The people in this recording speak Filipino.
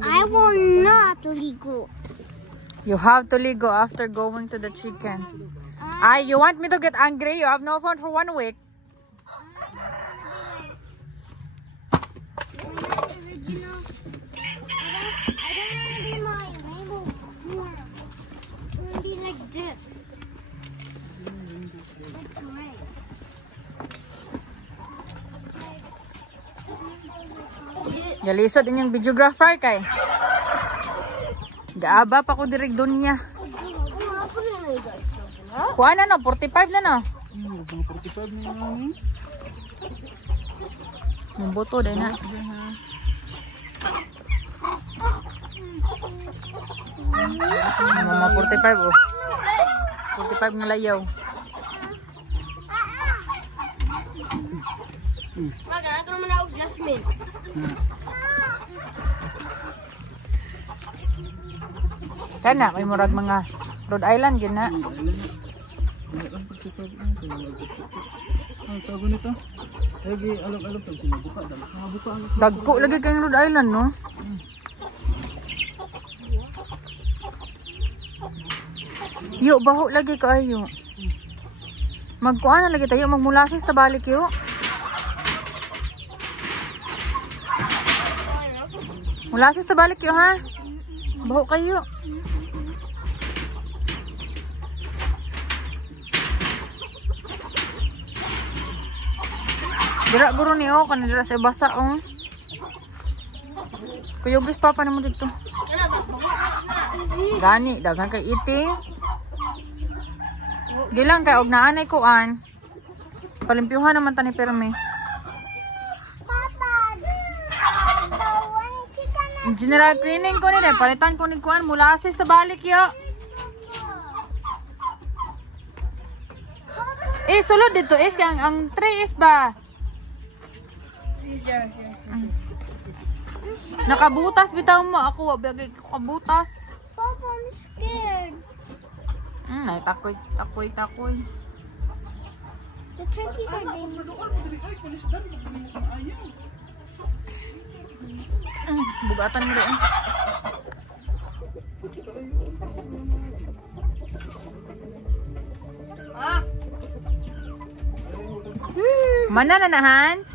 I will not ligo. You have to ligo after going to the chicken. You want me to get angry? You have no phone for 1 week. Galisod inyong videographer kay. Gaaba pa ko direk doon niya. Kuha na no, 45 na no. 45 na yun. Yung boto din na. Mga 45 oh. 45 nga layaw. Wag na, ito naman ako Jasmine. Kana, may murag mga Rhode Island yun na. Ang tago nito. Lagi alam-alam pag sinabuka. Dagko lagi kayong Rhode Island, no? Yo, baho lagi kayo. Magkuha na lagi tayo. Magmulasis ta balik yo. Mulasis ta balik yo, ha? Baho kayo. Dira guro ni oh, kana dira sa basa oh. Kuyogis papa nimo dito. Gani dagan kay iti. Di lang kay og naanay kuan. Palimpyuhan naman tani perme. Papa, General cleaning ko ni palitan ko ni kuan mulasis sa balik yo. Sulod dito is kang ang tray is ba? Nakabutas bitaw mo ako bagay kabutas. Papa, I'm scared. Ay takoy. The turkeys are dangerous. Bugatan mo rin. Mana na nahan?